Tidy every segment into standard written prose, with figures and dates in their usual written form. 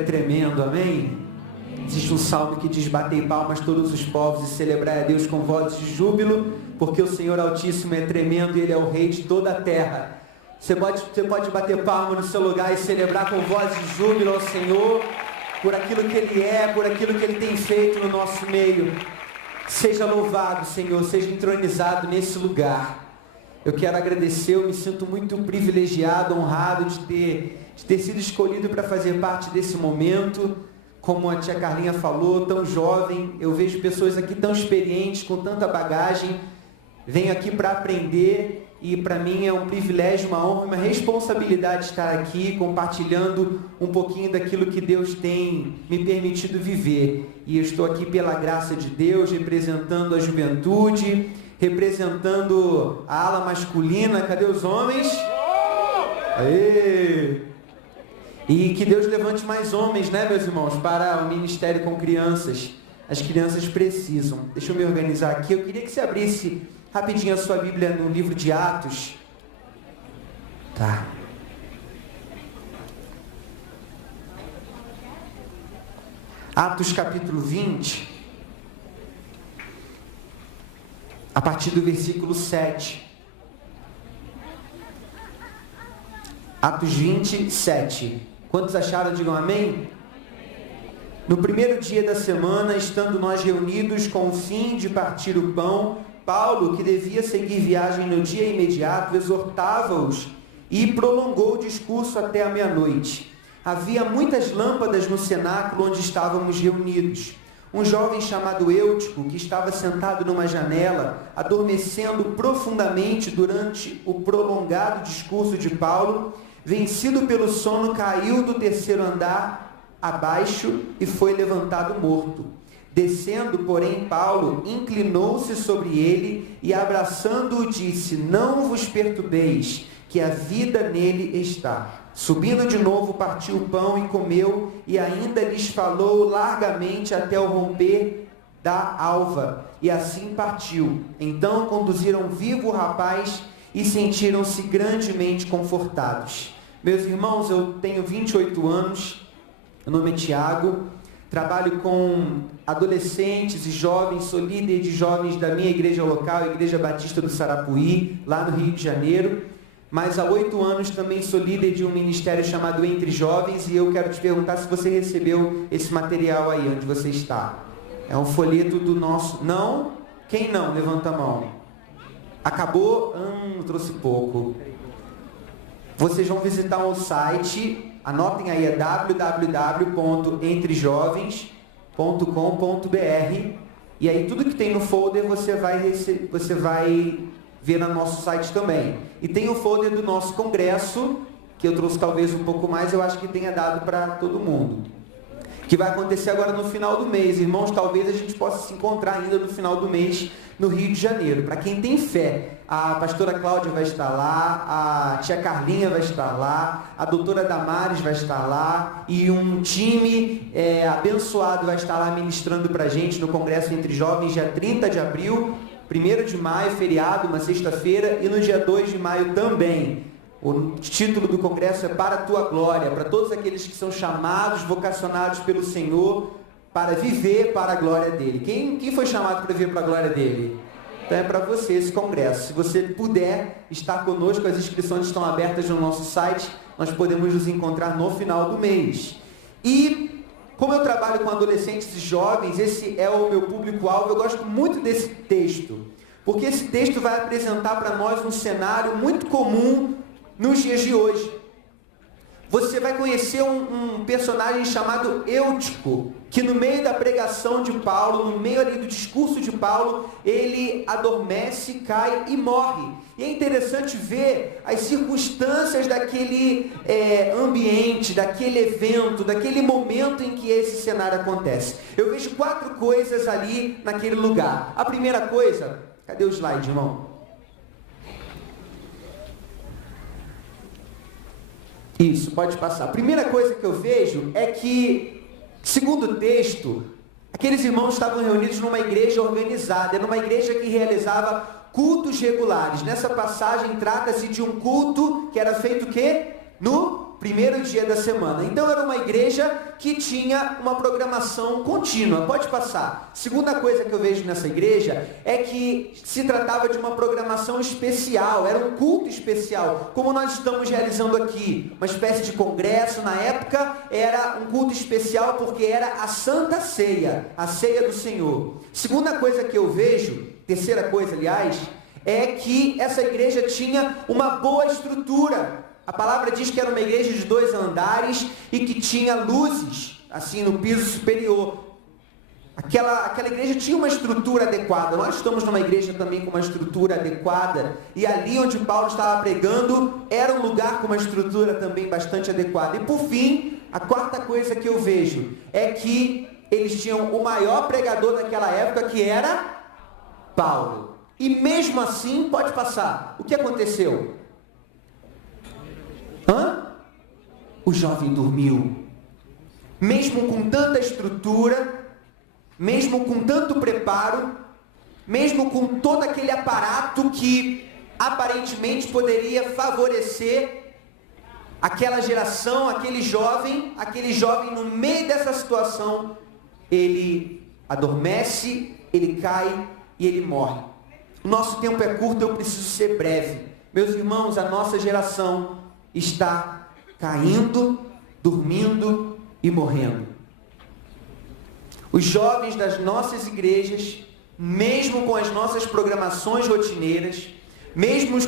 é tremendo, amém? Existe um salmo que diz: batei palmas todos os povos e celebrai a Deus com vozes de júbilo, porque o Senhor Altíssimo é tremendo e Ele é o Rei de toda a terra. Você pode bater palma no seu lugar e celebrar com vozes de júbilo ao Senhor, por aquilo que Ele é, por aquilo que Ele tem feito no nosso meio. Seja louvado, Senhor, seja entronizado nesse lugar. Eu quero agradecer, eu me sinto muito privilegiado, honrado de ter sido escolhido para fazer parte desse momento. Como a tia Carlinha falou, tão jovem, eu vejo pessoas aqui tão experientes, com tanta bagagem. Venho aqui para aprender e para mim é um privilégio, uma honra, uma responsabilidade estar aqui compartilhando um pouquinho daquilo que Deus tem me permitido viver. E eu estou aqui pela graça de Deus, representando a juventude, representando a ala masculina. Cadê os homens? Aê! E que Deus levante mais homens, né, meus irmãos, para o ministério com crianças. As crianças precisam. Deixa eu me organizar aqui. Eu queria que você abrisse rapidinho a sua Bíblia no livro de Atos. Tá. Atos capítulo 20. A partir do versículo 7. Atos 27. Quantos acharam? Digam amém. No primeiro dia da semana, estando nós reunidos com o fim de partir o pão, Paulo, que devia seguir viagem no dia imediato, exortava-os e prolongou o discurso até a meia-noite. Havia muitas lâmpadas no cenáculo onde estávamos reunidos. Um jovem chamado Eutico, que estava sentado numa janela, adormecendo profundamente durante o prolongado discurso de Paulo, vencido pelo sono, caiu do terceiro andar abaixo e foi levantado morto. Descendo, porém, Paulo inclinou-se sobre ele e, abraçando-o, disse: não vos perturbeis, que a vida nele está. Subindo de novo, partiu o pão e comeu, e ainda lhes falou largamente até o romper da alva, e assim partiu. Então conduziram vivo o rapaz e sentiram-se grandemente confortados. Meus irmãos, eu tenho 28 anos, meu nome é Tiago, trabalho com adolescentes e jovens, sou líder de jovens da minha igreja local, a Igreja Batista do Sarapuí, lá no Rio de Janeiro, mas há 8 anos também sou líder de um ministério chamado Entre Jovens, e eu quero te perguntar se você recebeu esse material aí onde você está. É um folheto do nosso... Não? Quem não? Levanta a mão. Acabou? Trouxe pouco. Vocês vão visitar o site... Anotem aí, é www.entrejovens.com.br, e aí tudo que tem no folder você vai ver no nosso site também. E tem o folder do nosso congresso, que eu trouxe talvez um pouco mais, eu acho que tenha dado para todo mundo. Que vai acontecer agora no final do mês. Irmãos, talvez a gente possa se encontrar ainda no final do mês no Rio de Janeiro. Para quem tem fé, a pastora Cláudia vai estar lá, a tia Carlinha vai estar lá, a doutora Damares vai estar lá, e um time abençoado vai estar lá ministrando para a gente no Congresso Entre Jovens, dia 30 de abril, 1º de maio, feriado, uma sexta-feira, e no dia 2 de maio também. O título do congresso é Para a Tua Glória, para todos aqueles que são chamados, vocacionados pelo Senhor para viver para a glória dEle. Quem foi chamado para viver para a glória dEle? Então é para você esse congresso. Se você puder estar conosco, as inscrições estão abertas no nosso site, nós podemos nos encontrar no final do mês. E como eu trabalho com adolescentes e jovens, esse é o meu público-alvo, eu gosto muito desse texto, porque esse texto vai apresentar para nós um cenário muito comum nos dias de hoje. Você vai conhecer um personagem chamado Eutico, que no meio da pregação de Paulo, no meio ali do discurso de Paulo, ele adormece, cai e morre. E é interessante ver as circunstâncias daquele ambiente, daquele evento, daquele momento em que esse cenário acontece. Eu vejo 4 coisas ali naquele lugar. A primeira coisa, cadê o slide, irmão? Isso, pode passar. A primeira coisa que eu vejo é que, segundo o texto, aqueles irmãos estavam reunidos numa igreja organizada, numa igreja que realizava cultos regulares. Nessa passagem trata-se de um culto que era feito o quê? No primeiro dia da semana. Então era uma igreja que tinha uma programação contínua. Pode passar. Segunda coisa que eu vejo nessa igreja é que se tratava de uma programação especial, era um culto especial, como nós estamos realizando aqui, uma espécie de congresso. Na época era um culto especial porque era a Santa Ceia, a Ceia do Senhor. Segunda coisa que eu vejo, terceira coisa, aliás, é que essa igreja tinha uma boa estrutura. A palavra diz que era uma igreja de 2 andares e que tinha luzes, assim, no piso superior. Aquela igreja tinha uma estrutura adequada. Nós estamos numa igreja também com uma estrutura adequada. E ali onde Paulo estava pregando, era um lugar com uma estrutura também bastante adequada. E por fim, a quarta coisa que eu vejo é que eles tinham o maior pregador daquela época, que era Paulo. E mesmo assim, pode passar. O que aconteceu? O jovem dormiu. Mesmo com tanta estrutura, mesmo com tanto preparo, mesmo com todo aquele aparato que aparentemente poderia favorecer aquela geração, aquele jovem no meio dessa situação, ele adormece, ele cai e ele morre. O nosso tempo é curto, eu preciso ser breve. Meus irmãos, a nossa geração está caindo, dormindo e morrendo. Os jovens das nossas igrejas, mesmo com as nossas programações rotineiras, mesmo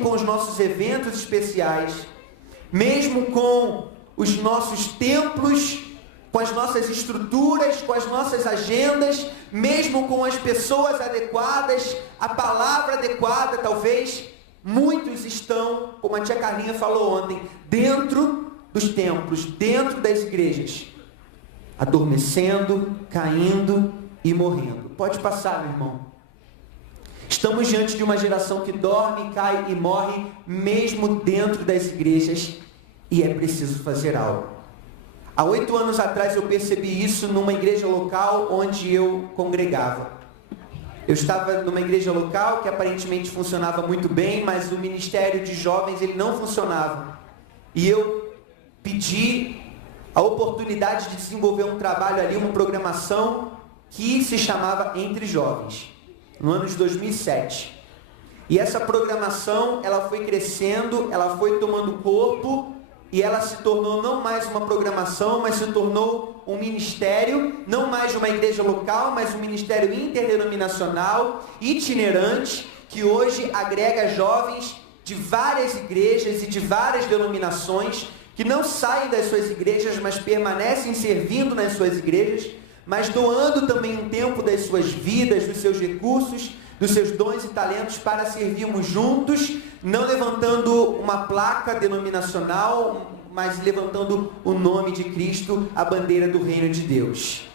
com os nossos eventos especiais, mesmo com os nossos templos, com as nossas estruturas, com as nossas agendas, mesmo com as pessoas adequadas, a palavra adequada, talvez, muitos estão, como a tia Carlinha falou ontem, dentro dos templos, dentro das igrejas, adormecendo, caindo e morrendo. Pode passar, meu irmão. Estamos diante de uma geração que dorme, cai e morre, mesmo dentro das igrejas, e é preciso fazer algo. Há 8 anos atrás eu percebi isso numa igreja local onde eu congregava. Eu estava numa igreja local que aparentemente funcionava muito bem, mas o ministério de jovens ele não funcionava. E eu pedi a oportunidade de desenvolver um trabalho ali, uma programação que se chamava Entre Jovens, no ano de 2007. E essa programação, ela foi crescendo, ela foi tomando corpo, e ela se tornou não mais uma programação, mas se tornou um ministério, não mais uma igreja local, mas um ministério interdenominacional, itinerante, que hoje agrega jovens de várias igrejas e de várias denominações, que não saem das suas igrejas, mas permanecem servindo nas suas igrejas, mas doando também um tempo das suas vidas, dos seus recursos, dos seus dons e talentos para servirmos juntos, não levantando uma placa denominacional, mas levantando o nome de Cristo, a bandeira do reino de Deus.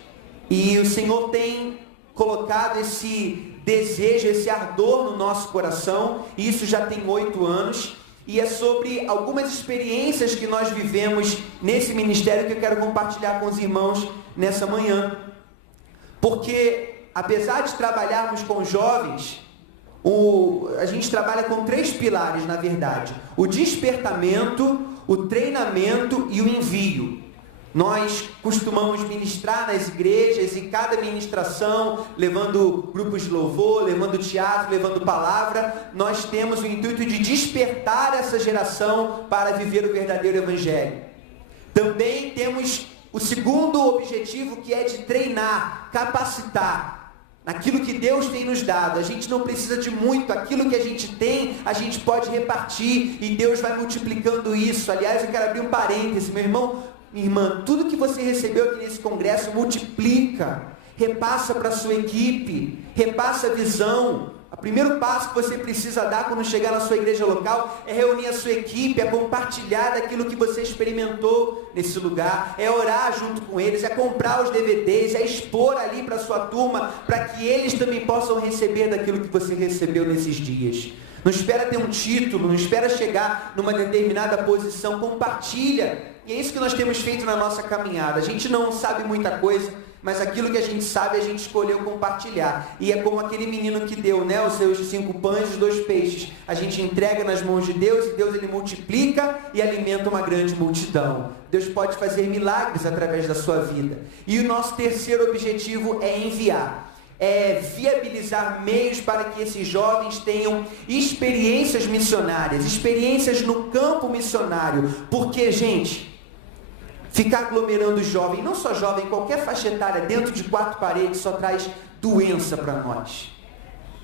E o Senhor tem colocado esse desejo, esse ardor no nosso coração, e isso já tem 8 anos, e é sobre algumas experiências que nós vivemos nesse ministério que eu quero compartilhar com os irmãos nessa manhã. Porque apesar de trabalharmos com jovens, a gente trabalha com 3 pilares, na verdade: o despertamento, o treinamento e o envio. Nós costumamos ministrar nas igrejas, e cada ministração, levando grupos de louvor, levando teatro, levando palavra, nós temos o intuito de despertar essa geração para viver o verdadeiro evangelho. Também temos o segundo objetivo, que é de treinar, capacitar naquilo que Deus tem nos dado. A gente não precisa de muito, aquilo que a gente tem, a gente pode repartir, e Deus vai multiplicando isso. Aliás, eu quero abrir um parêntese, meu irmão, minha irmã, tudo que você recebeu aqui nesse congresso, multiplica, repassa para a sua equipe, repassa a visão. O primeiro passo que você precisa dar quando chegar na sua igreja local é reunir a sua equipe, é compartilhar daquilo que você experimentou nesse lugar, é orar junto com eles, é comprar os DVDs, é expor ali para a sua turma, para que eles também possam receber daquilo que você recebeu nesses dias. Não espera ter um título, não espera chegar numa determinada posição, compartilha. E é isso que nós temos feito na nossa caminhada. A gente não sabe muita coisa, mas aquilo que a gente sabe, a gente escolheu compartilhar. E é como aquele menino que deu, né, os seus 5 pães e 2 peixes. A gente entrega nas mãos de Deus e Deus ele multiplica e alimenta uma grande multidão. Deus pode fazer milagres através da sua vida. E o nosso terceiro objetivo é enviar. É viabilizar meios para que esses jovens tenham experiências missionárias, experiências no campo missionário. Porque, gente, ficar aglomerando jovem, não só jovem, qualquer faixa etária dentro de 4 paredes só traz doença para nós,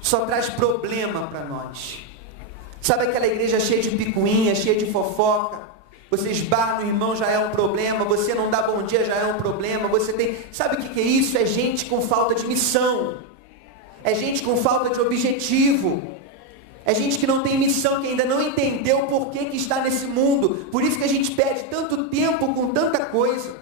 só traz problema para nós. Sabe aquela igreja cheia de picuinha, cheia de fofoca? Você esbarra no irmão, já é um problema. Você não dá bom dia, já é um problema. Você tem... Sabe o que é isso? É gente com falta de missão. É gente com falta de objetivo. É gente que não tem missão, que ainda não entendeu o porquê que está nesse mundo. Por isso que a gente perde tanto tempo com tanta coisa.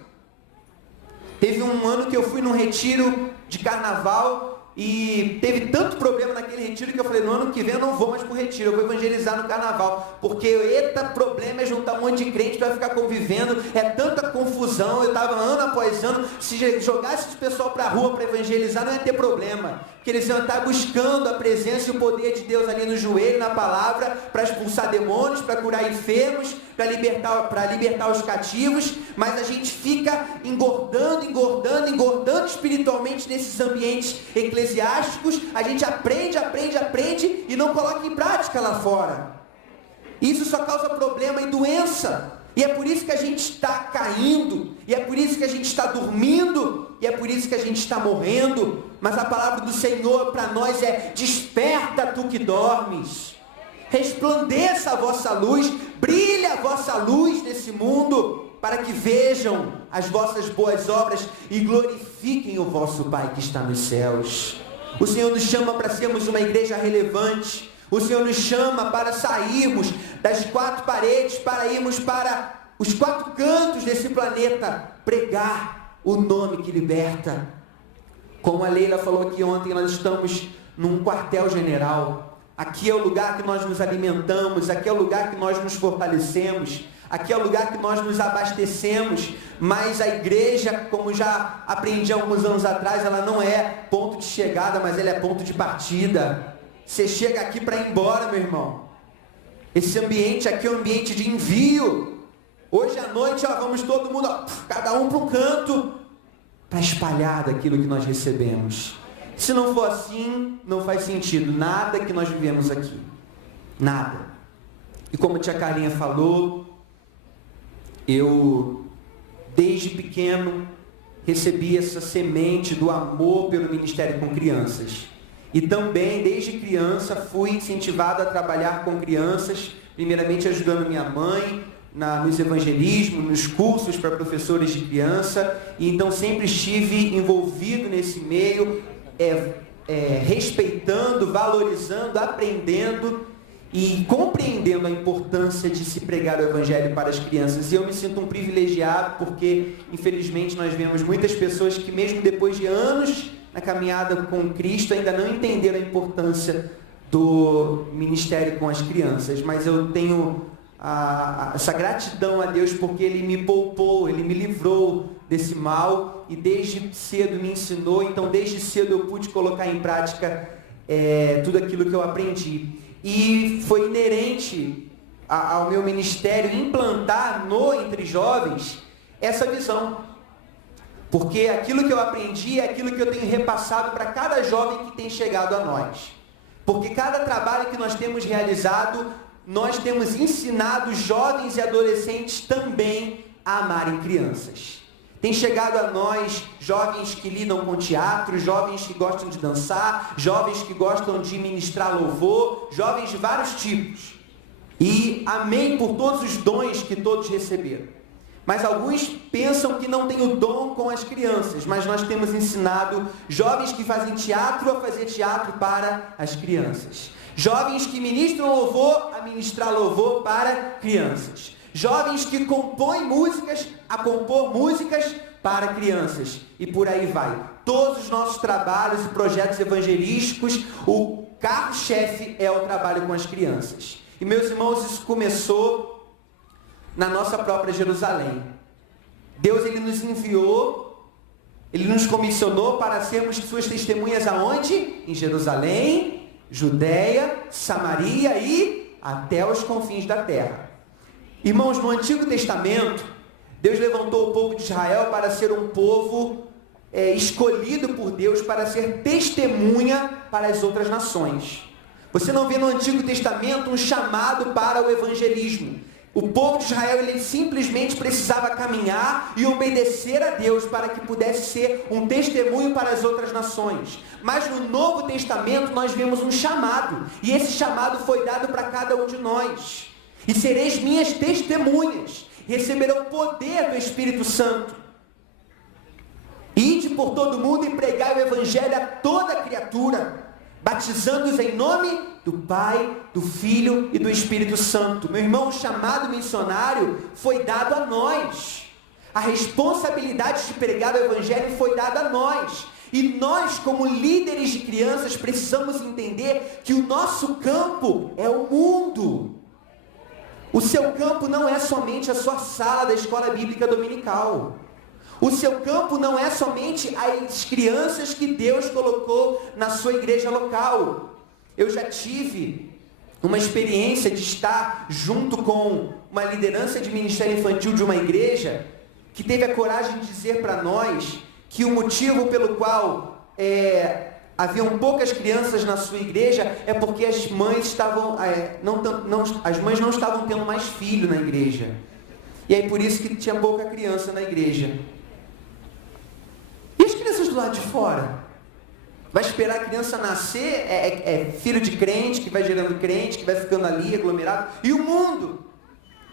Teve um ano que eu fui num retiro de carnaval e teve tanto problema naquele retiro que eu falei, no ano que vem eu não vou mais para o retiro, eu vou evangelizar no carnaval, porque eita, problema é juntar um monte de crente para ficar convivendo, é tanta confusão. Eu estava ano após ano, se jogasse esse pessoal para a rua para evangelizar não ia ter problema, porque eles iam estar buscando a presença e o poder de Deus ali no joelho, na palavra, para expulsar demônios, para curar enfermos, para libertar os cativos. Mas a gente fica engordando espiritualmente nesses ambientes eclesiásticos. A gente aprende e não coloca em prática lá fora. Isso só causa problema e doença. E é por isso que a gente está caindo, e é por isso que a gente está dormindo, e é por isso que a gente está morrendo. Mas a palavra do Senhor para nós é: desperta tu que dormes, resplandeça a vossa luz, brilha a vossa luz nesse mundo, para que vejam as vossas boas obras e glorifiquem o vosso Pai que está nos céus. O Senhor nos chama para sermos uma igreja relevante. O Senhor nos chama para sairmos das 4 paredes, para irmos para os 4 cantos desse planeta, pregar o nome que liberta. Como a Leila falou aqui ontem, nós estamos num quartel-general. Aqui é o lugar que nós nos alimentamos, aqui é o lugar que nós nos fortalecemos, aqui é o lugar que nós nos abastecemos. Mas a igreja, como já aprendi alguns anos atrás, ela não é ponto de chegada, mas ela é ponto de partida. Você chega aqui para ir embora, meu irmão. Esse ambiente aqui é um ambiente de envio. Hoje à noite, vamos todo mundo, cada um para um canto, para espalhar daquilo que nós recebemos. Se não for assim, não faz sentido nada que nós vivemos aqui. Nada. E como a tia Carlinha falou, eu, desde pequeno, recebi essa semente do amor pelo ministério com crianças. E também, desde criança, fui incentivado a trabalhar com crianças, primeiramente ajudando minha mãe nos evangelismos, nos cursos para professores de criança. E então sempre estive envolvido nesse meio, respeitando, valorizando, aprendendo e compreendendo a importância de se pregar o evangelho para as crianças. E eu me sinto um privilegiado, porque infelizmente nós vemos muitas pessoas que mesmo depois de anos na caminhada com Cristo ainda não entenderam a importância do ministério com as crianças. Mas eu tenho essa gratidão a Deus, porque Ele me poupou, Ele me livrou desse mal e desde cedo me ensinou. Então desde cedo eu pude colocar em prática tudo aquilo que eu aprendi. E foi inerente ao meu ministério implantar entre jovens essa visão. Porque aquilo que eu aprendi é aquilo que eu tenho repassado para cada jovem que tem chegado a nós. Porque cada trabalho que nós temos realizado, nós temos ensinado jovens e adolescentes também a amarem crianças. Tem chegado a nós jovens que lidam com teatro, jovens que gostam de dançar, jovens que gostam de ministrar louvor, jovens de vários tipos. E amém por todos os dons que todos receberam. Mas alguns pensam que não tem o dom com as crianças, mas nós temos ensinado jovens que fazem teatro a fazer teatro para as crianças. Jovens que ministram louvor a ministrar louvor para crianças. Jovens que compõem músicas a compor músicas para crianças. E por aí vai. Todos os nossos trabalhos e projetos evangelísticos, o carro-chefe é o trabalho com as crianças. E meus irmãos, isso começou na nossa própria Jerusalém. Deus, Ele nos enviou Ele nos comissionou para sermos suas testemunhas aonde? Em Jerusalém, Judeia, Samaria e até os confins da terra. Irmãos, no Antigo Testamento, Deus levantou o povo de Israel para ser um povo escolhido por Deus para ser testemunha para as outras nações. Você não vê no Antigo Testamento um chamado para o evangelismo. O povo de Israel, ele simplesmente precisava caminhar e obedecer a Deus para que pudesse ser um testemunho para as outras nações. Mas no Novo Testamento nós vemos um chamado, e esse chamado foi dado para cada um de nós. E sereis minhas testemunhas, receberão poder do Espírito Santo. Ide por todo mundo e pregai o evangelho a toda criatura, batizando-os em nome do Pai, do Filho e do Espírito Santo. Meu irmão, o chamado missionário foi dado a nós. A responsabilidade de pregar o evangelho foi dada a nós. E nós, como líderes de crianças, precisamos entender que o nosso campo é o mundo. O seu campo não é somente a sua sala da escola bíblica dominical. O seu campo não é somente as crianças que Deus colocou na sua igreja local. Eu já tive uma experiência de estar junto com uma liderança de ministério infantil de uma igreja que teve a coragem de dizer para nós que o motivo pelo qual haviam poucas crianças na sua igreja é porque as mães estavam, as mães não estavam tendo mais filho na igreja. E aí por isso que tinha pouca criança na igreja. E as crianças do lado de fora? Vai esperar a criança nascer, filho de crente, que vai gerando crente, que vai ficando ali aglomerado. E o mundo?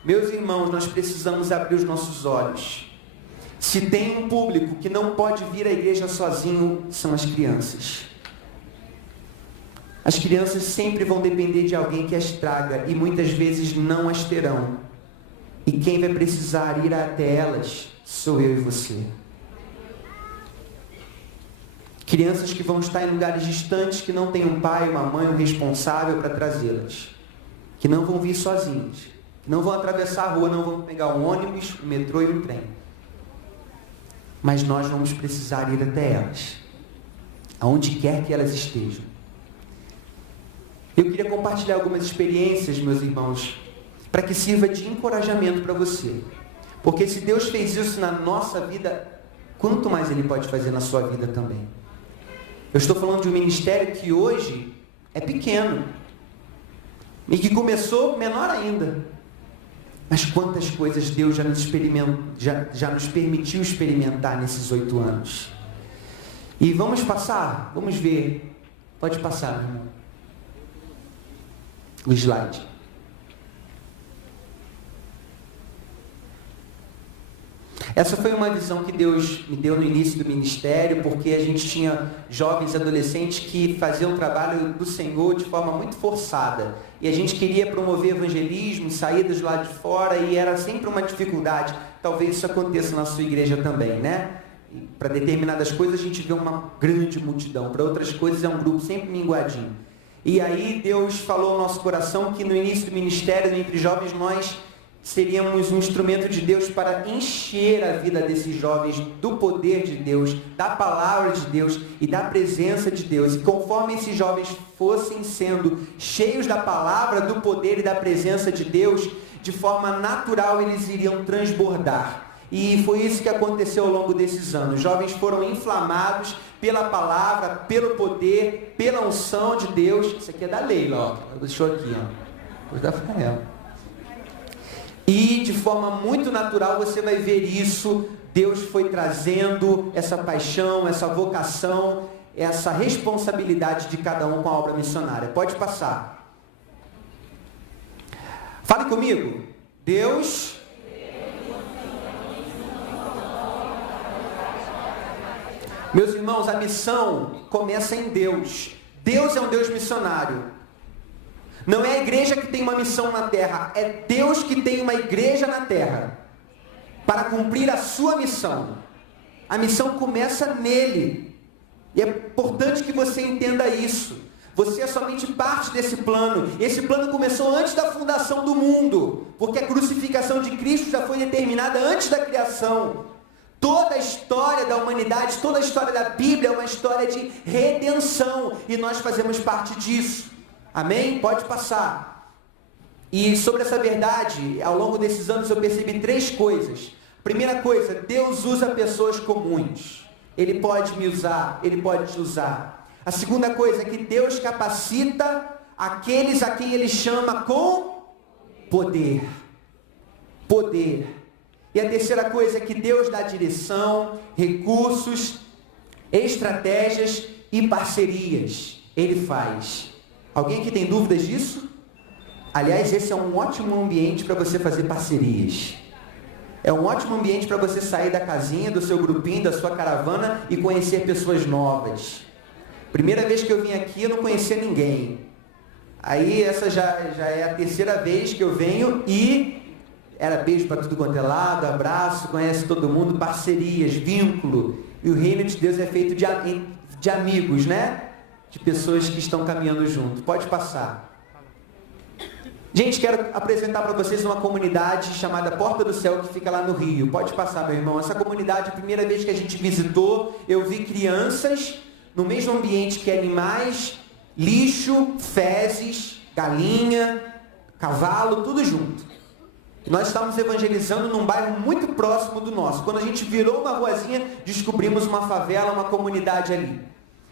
Meus irmãos, nós precisamos abrir os nossos olhos. Se tem um público que não pode vir à igreja sozinho, são as crianças. As crianças sempre vão depender de alguém que as traga, e muitas vezes não as terão. E quem vai precisar ir até elas, sou eu e você. Crianças que vão estar em lugares distantes, que não têm um pai, uma mãe, um responsável para trazê-las. Que não vão vir sozinhas. Que não vão atravessar a rua, não vão pegar um ônibus, um metrô e um trem. Mas nós vamos precisar ir até elas. Aonde quer que elas estejam. Eu queria compartilhar algumas experiências, meus irmãos, para que sirva de encorajamento para você. Porque se Deus fez isso na nossa vida, quanto mais Ele pode fazer na sua vida também. Eu estou falando de um ministério que hoje é pequeno. E que começou menor ainda. Mas quantas coisas Deus já nos permitiu experimentar nesses 8 anos. E vamos passar? Vamos ver. Pode passar, meu irmão. O slide. Essa foi uma visão que Deus me deu no início do ministério, porque a gente tinha jovens e adolescentes que faziam o trabalho do Senhor de forma muito forçada. E a gente queria promover evangelismo, saídas do lado de fora, e era sempre uma dificuldade. Talvez isso aconteça na sua igreja também, né? Para determinadas coisas a gente vê uma grande multidão, para outras coisas é um grupo sempre minguadinho. E aí Deus falou ao nosso coração que no início do ministério, entre jovens, nós seríamos um instrumento de Deus para encher a vida desses jovens do poder de Deus, da palavra de Deus e da presença de Deus. E conforme esses jovens fossem sendo cheios da palavra, do poder e da presença de Deus, de forma natural eles iriam transbordar. E foi isso que aconteceu ao longo desses anos. Jovens foram inflamados pela palavra, pelo poder, pela unção de Deus. Isso aqui é da Leila, ó. Deixou aqui, ó. Vou dar para ela. E de forma muito natural você vai ver isso. Deus foi trazendo essa paixão, essa vocação, essa responsabilidade de cada um com a obra missionária. Pode passar. Fale comigo. Deus... Meus irmãos, a missão começa em Deus. Deus é um Deus missionário. Não é a igreja que tem uma missão na terra, é Deus que tem uma igreja na terra para cumprir a sua missão. A missão começa nele. E é importante que você entenda isso. Você é somente parte desse plano. Esse plano começou antes da fundação do mundo, porque a crucificação de Cristo já foi determinada antes da criação. toda a história da humanidade, toda a história da Bíblia é uma história de redenção, e nós fazemos parte disso. Amém? Pode passar. E sobre essa verdade, ao longo desses anos eu percebi 3 coisas. Primeira coisa, Deus usa pessoas comuns. Ele pode me usar, Ele pode te usar. A segunda coisa é que Deus capacita aqueles a quem Ele chama com poder. Poder. E a terceira coisa é que Deus dá direção, recursos, estratégias e parcerias. Ele faz. Alguém aqui tem dúvidas disso? Aliás, esse é um ótimo ambiente para você fazer parcerias. É um ótimo ambiente para você sair da casinha, do seu grupinho, da sua caravana e conhecer pessoas novas. Primeira vez que eu vim aqui, eu não conhecia ninguém. Aí essa já é a terceira vez que eu venho e era beijo para tudo quanto é lado, abraço, conhece todo mundo, parcerias, vínculo. E o reino de Deus é feito de amigos, né? De pessoas que estão caminhando junto. Pode passar. Gente, quero apresentar para vocês uma comunidade chamada Porta do Céu, que fica lá no Rio. Pode passar, meu irmão. Essa comunidade, a primeira vez que a gente visitou, eu vi crianças no mesmo ambiente que animais, lixo, fezes, galinha, cavalo, tudo junto. Nós estávamos evangelizando num bairro muito próximo do nosso. Quando a gente virou uma ruazinha, descobrimos uma favela, uma comunidade ali.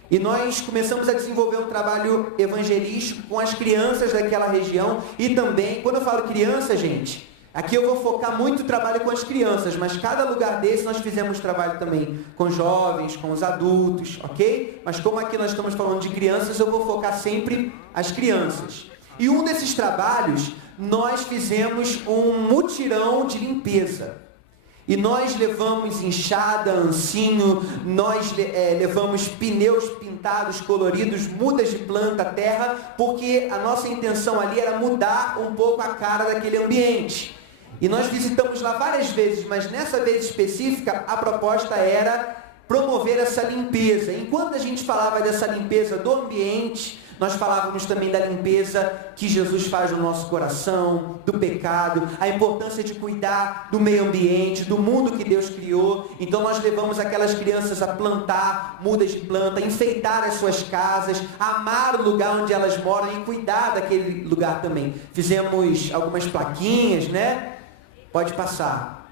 E nós começamos a desenvolver um trabalho evangelístico com as crianças daquela região. E também, quando eu falo criança, gente, aqui eu vou focar muito no trabalho com as crianças, mas cada lugar desse nós fizemos trabalho também com jovens, com os adultos, ok? Mas como aqui nós estamos falando de crianças, eu vou focar sempre as crianças. E um desses trabalhos, nós fizemos um mutirão de limpeza. E nós levamos enxada, ancinho, nós levamos pneus pintados, coloridos, mudas de planta, terra, porque a nossa intenção ali era mudar um pouco a cara daquele ambiente. E nós visitamos lá várias vezes, mas nessa vez específica, a proposta era promover essa limpeza. Enquanto a gente falava dessa limpeza do ambiente, nós falávamos também da limpeza que Jesus faz no nosso coração, do pecado, a importância de cuidar do meio ambiente, do mundo que Deus criou. Então nós levamos aquelas crianças a plantar mudas de planta, enfeitar as suas casas, amar o lugar onde elas moram e cuidar daquele lugar também. Fizemos algumas plaquinhas, né? Pode passar.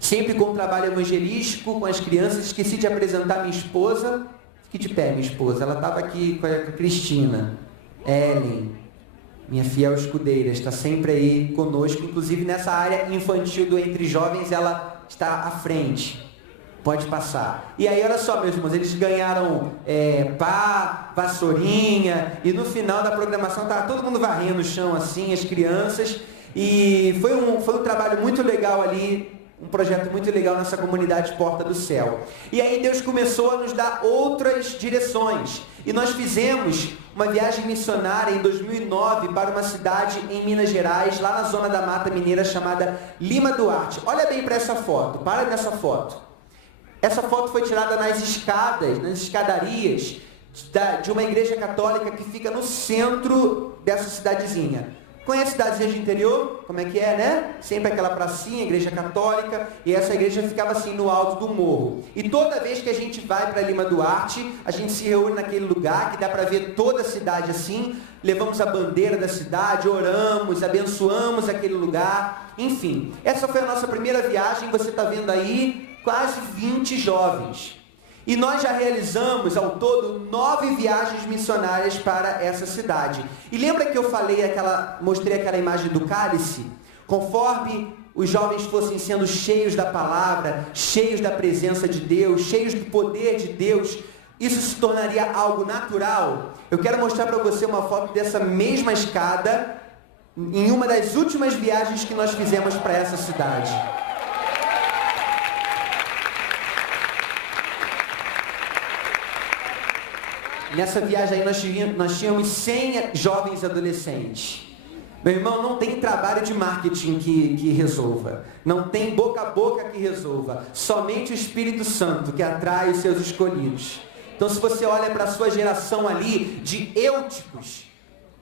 Sempre com um trabalho evangelístico, com as crianças. Esqueci de apresentar minha esposa. Fique de pé, minha esposa. Ela estava aqui com a Cristina. Ellen, minha fiel escudeira, está sempre aí conosco. Inclusive nessa área infantil do Entre Jovens, ela está à frente. Pode passar. E aí, olha só, meus irmãos, eles ganharam pá, vassourinha. E no final da programação, estava todo mundo varrendo o chão assim, as crianças. E foi um trabalho muito legal ali. Um projeto muito legal nessa comunidade Porta do Céu. E aí Deus começou a nos dar outras direções. E nós fizemos uma viagem missionária em 2009 para uma cidade em Minas Gerais, lá na zona da Mata Mineira, chamada Lima Duarte. Olha bem para essa foto, para nessa foto. Essa foto foi tirada nas escadas, nas escadarias de uma igreja católica que fica no centro dessa cidadezinha. Conhece cidadezinha de interior? Como é que é, né? Sempre aquela pracinha, igreja católica, e essa igreja ficava assim no alto do morro. E toda vez que a gente vai para Lima Duarte, a gente se reúne naquele lugar que dá para ver toda a cidade assim, levamos a bandeira da cidade, oramos, abençoamos aquele lugar, enfim. Essa foi a nossa primeira viagem, você está vendo aí quase 20 jovens. E nós já realizamos, ao todo, 9 viagens missionárias para essa cidade. E lembra que eu mostrei aquela imagem do cálice? Conforme os jovens fossem sendo cheios da palavra, cheios da presença de Deus, cheios do poder de Deus, isso se tornaria algo natural. Eu quero mostrar para você uma foto dessa mesma escada, em uma das últimas viagens que nós fizemos para essa cidade. Nessa viagem aí nós tínhamos 100 jovens adolescentes. Meu irmão, não tem trabalho de marketing que resolva. Não tem boca a boca que resolva. Somente o Espírito Santo que atrai os seus escolhidos. Então se você olha para a sua geração ali de eúticos,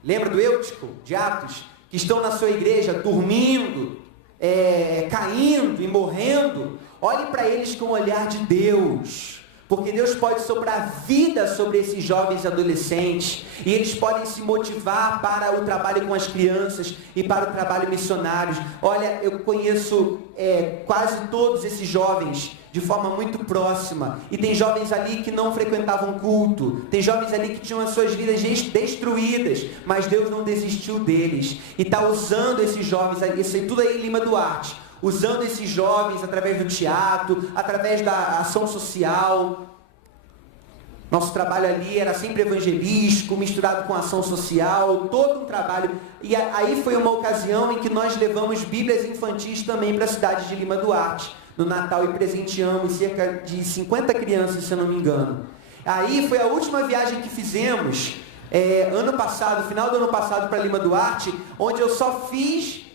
lembra do eútico de Atos? Que estão na sua igreja dormindo, caindo e morrendo. Olhe para eles com o olhar de Deus. Porque Deus pode soprar vida sobre esses jovens e adolescentes, e eles podem se motivar para o trabalho com as crianças e para o trabalho missionário. Olha, eu conheço quase todos esses jovens de forma muito próxima, e tem jovens ali que não frequentavam culto, tem jovens ali que tinham as suas vidas destruídas, mas Deus não desistiu deles, e está usando esses jovens, isso tudo aí em Lima Duarte, usando esses jovens através do teatro, através da ação social. Nosso trabalho ali era sempre evangelístico, misturado com ação social, todo um trabalho. E aí foi uma ocasião em que nós levamos Bíblias infantis também para a cidade de Lima Duarte, no Natal, e presenteamos cerca de 50 crianças, se eu não me engano. Aí foi a última viagem que fizemos, ano passado, final do ano passado, para Lima Duarte, onde eu só fiz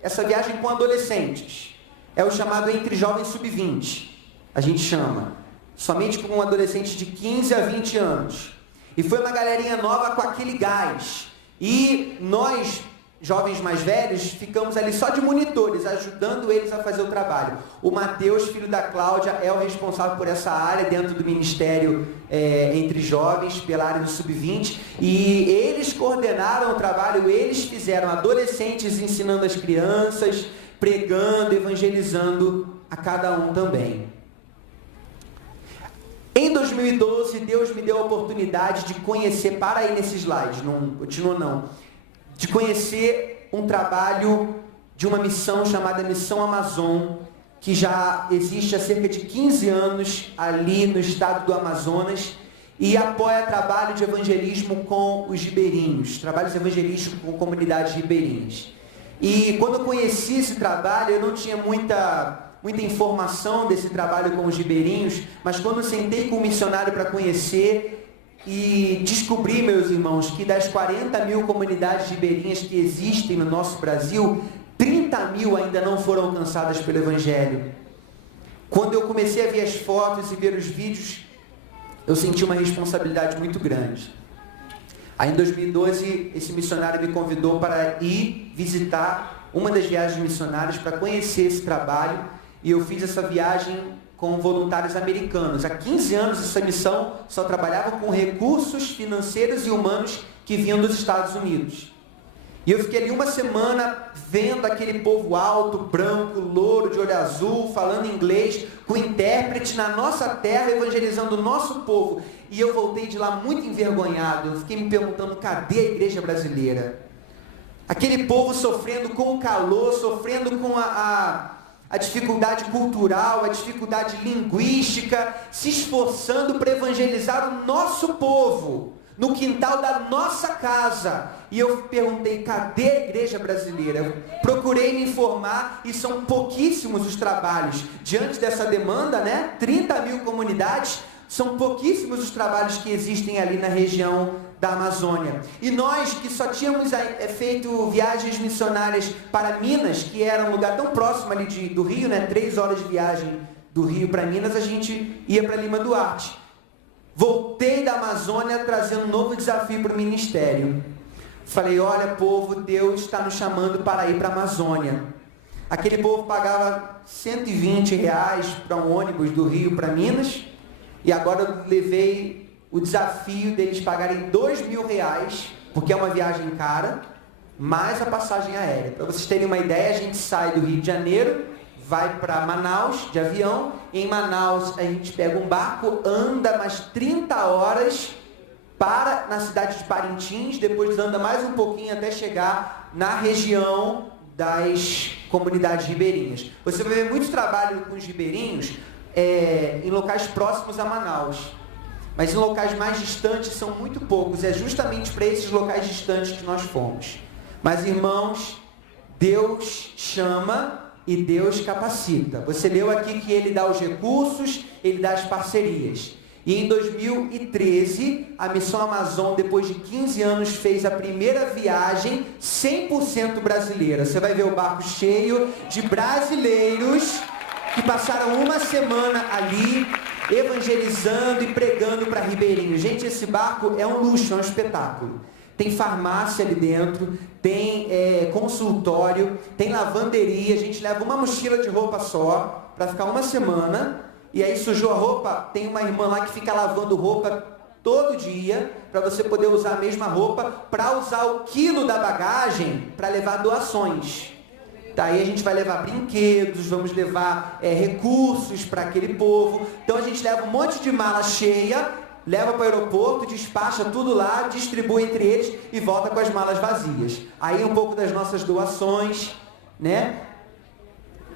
essa viagem com adolescentes. É o chamado Entre Jovens Sub-20, a gente chama. Somente com adolescentes de 15 a 20 anos. E foi uma galerinha nova com aquele gás. E nós, jovens mais velhos, ficamos ali só de monitores, ajudando eles a fazer o trabalho. O Mateus, filho da Cláudia, é o responsável por essa área dentro do Ministério Entre Jovens, pela área do Sub-20. E eles coordenaram o trabalho, eles fizeram adolescentes ensinando as crianças, pregando, evangelizando a cada um também. Em 2012, Deus me deu a oportunidade de conhecer, para aí nesse slide, não continua não, de conhecer um trabalho de uma missão chamada Missão Amazon, que já existe há cerca de 15 anos ali no estado do Amazonas, e apoia trabalho de evangelismo com os ribeirinhos, trabalhos evangelísticos com comunidades ribeirinhas. E quando eu conheci esse trabalho, eu não tinha muita informação desse trabalho com os ribeirinhos, mas quando eu sentei com o missionário para conhecer e descobri, meus irmãos, que das 40 mil comunidades ribeirinhas que existem no nosso Brasil, 30 mil ainda não foram alcançadas pelo Evangelho. Quando eu comecei a ver as fotos e ver os vídeos, eu senti uma responsabilidade muito grande. Aí em 2012, esse missionário me convidou para ir visitar uma das viagens missionárias para conhecer esse trabalho, e eu fiz essa viagem com voluntários americanos. Há 15 anos essa missão só trabalhava com recursos financeiros e humanos que vinham dos Estados Unidos. E eu fiquei ali uma semana vendo aquele povo alto, branco, louro, de olho azul, falando inglês, com intérprete na nossa terra, evangelizando o nosso povo. E eu voltei de lá muito envergonhado. Eu fiquei me perguntando, cadê a igreja brasileira? Aquele povo sofrendo com o calor, sofrendo com a dificuldade cultural, a dificuldade linguística, se esforçando para evangelizar o nosso povo, no quintal da nossa casa. E eu perguntei, cadê a igreja brasileira? Eu procurei me informar e são pouquíssimos os trabalhos. Diante dessa demanda, 30 mil comunidades, são pouquíssimos os trabalhos que existem ali na região da Amazônia. E nós que só tínhamos feito viagens missionárias para Minas, que era um lugar tão próximo ali do Rio, 3 horas de viagem do Rio para Minas, a gente ia para Lima Duarte. Voltei da Amazônia trazendo um novo desafio para o ministério. Falei, olha povo, Deus está nos chamando para ir para a Amazônia. Aquele povo pagava R$120 para um ônibus do Rio para Minas, e agora eu levei o desafio deles pagarem R$2.000, porque é uma viagem cara, mais a passagem aérea. Para vocês terem uma ideia, a gente sai do Rio de Janeiro, vai para Manaus de avião, em Manaus a gente pega um barco, anda mais 30 horas, para na cidade de Parintins, depois anda mais um pouquinho até chegar na região das comunidades ribeirinhas. Você vai ver muito trabalho com os ribeirinhos em locais próximos a Manaus, mas em locais mais distantes são muito poucos. É justamente para esses locais distantes que nós fomos. Mas irmãos, Deus chama e Deus capacita. Você leu aqui que Ele dá os recursos, Ele dá as parcerias. E em 2013, a Missão Amazon, depois de 15 anos, fez a primeira viagem 100% brasileira. Você vai ver o barco cheio de brasileiros que passaram uma semana ali, evangelizando e pregando para ribeirinhos. Gente, esse barco é um luxo, é um espetáculo. tem farmácia ali dentro, tem consultório, tem lavanderia. A gente leva uma mochila de roupa só para ficar uma semana, e aí sujou a roupa, tem uma irmã lá que fica lavando roupa todo dia, para você poder usar a mesma roupa, para usar o quilo da bagagem para levar doações. Daí a gente vai levar brinquedos, vamos levar recursos para aquele povo. Então a gente leva um monte de mala cheia, leva para o aeroporto, despacha tudo lá, distribui entre eles e volta com as malas vazias. Aí um pouco das nossas doações, né?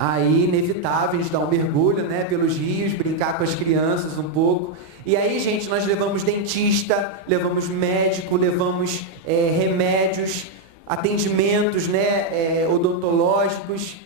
Aí, inevitável, a gente dá um mergulho, né, pelos rios, brincar com as crianças um pouco. E aí, gente, nós levamos dentista, levamos médico, levamos remédios, atendimentos, né, odontológicos,